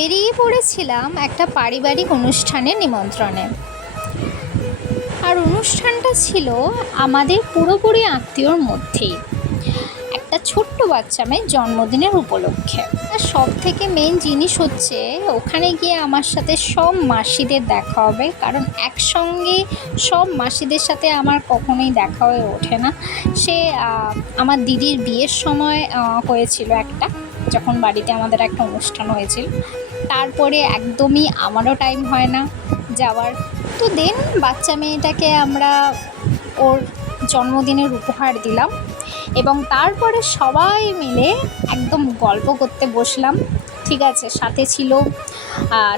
বেরিয়ে পড়েছিলাম একটা পারিবারিক অনুষ্ঠানের নিমন্ত্রণে। আর অনুষ্ঠানটা ছিল আমাদের পুরোপুরি আত্মীয়র মধ্যেই, একটা ছোট্ট বাচ্চা মেয়ের জন্মদিনের উপলক্ষে। আর সব থেকে মেন জিনিস হচ্ছে ওখানে গিয়ে আমার সাথে সব মাসিদের দেখা হবে, কারণ একসঙ্গে সব মাসিদের সাথে আমার কখনোই দেখা হয়ে ওঠে না। সে আমার দিদির বিয়ের সময় হয়েছিল একটা, যখন বাড়িতে আমাদের একটা অনুষ্ঠান হয়েছিল, তারপরে একদমই আমারও টাইম হয় না যাওয়ার। তো দেন বাচ্চা মেয়েটাকে আমরা ওর জন্মদিনের উপহার দিলাম এবং তারপরে সবাই মিলে একদম গল্প করতে বসলাম। ঠিক আছে, সাথে ছিল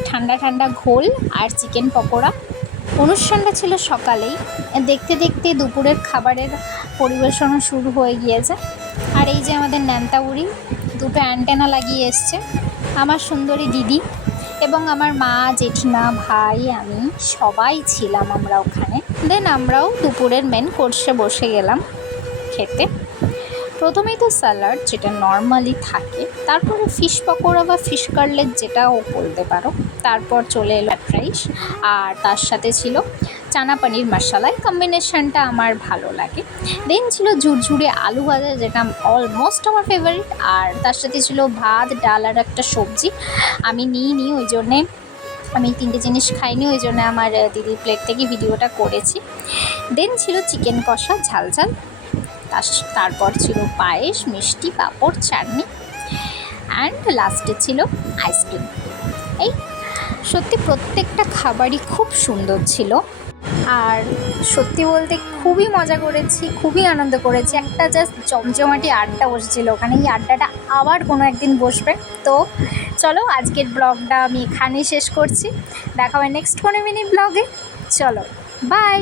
ঠান্ডা ঠান্ডা ঘোল আর চিকেন পকোড়া। অনুষ্ঠানটা ছিল সকালেই, দেখতে দেখতে দুপুরের খাবারের পরিবেশনও শুরু হয়ে গিয়েছে। আর এই যে আমাদের ন্যান্তা বুড়ি দুটো অ্যান্টেনা লাগিয়ে এসছে, আমার সুন্দরী দিদি এবং আমার মা, জেঠিমা, ভাই, আমি সবাই ছিলাম আমরা ওখানে। দেন আমরাও দুপুরের মেন কোর্সে বসে গেলাম খেতে। প্রথমেই তো স্যালাড, যেটা নর্মালি থাকে, তারপরে ফিশ পকোড়া বা ফিশ কাটলেট যেটাও বলতে পারো, তারপর চলে এলো ফ্রাইড রাইস, আর তার সাথে ছিল চানা পনির মশালা। কম্বিনেশানটা আমার ভালো লাগে। দেন ছিল ঝুরঝুরে আলু ভাজা, যেটা অলমোস্ট আমার ফেভারিট, আর তার সাথে ছিল ভাত, ডাল আর একটা সবজি। আমি নিইনি, ওই জন্যে আমি 3টে জিনিস খাইনি, ওই জন্য আমার দিদির প্লেট থেকে ভিডিওটা করেছি। দেন ছিল চিকেন কষা ঝাল ঝাল, তারপর ছিল পায়েস, মিষ্টি, পাঁপড়, চাটনি, অ্যান্ড লাস্টে ছিল আইসক্রিম। এই সত্যি প্রত্যেকটা খাবারই খুব সুন্দর ছিল, আর সত্যি বলতে খুবই মজা করেছি, খুবই আনন্দ করেছি। একটা জাস্ট জমজমাটি আড্ডা বসেছিল ওখানে, এই আড্ডাটা আবার কোনো একদিন বসবে। তো চলো, আজকের ব্লগটা আমি এখানেই শেষ করছি। দেখা হবে নেক্সট কোনো মিনি ব্লগে। চলো, বাই।